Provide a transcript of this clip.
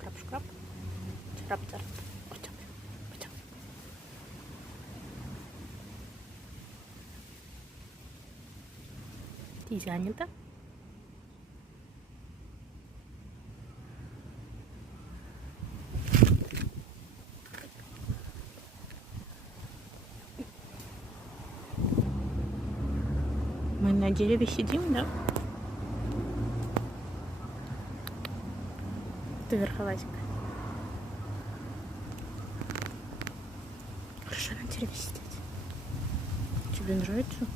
Шкраб, шкраб. Шкраб, царап. Пойдем, пойдем. Ты занята? Мы на дереве сидим, да? Ты верхолазик. Хорошо на дереве сидеть. Тебе нравится?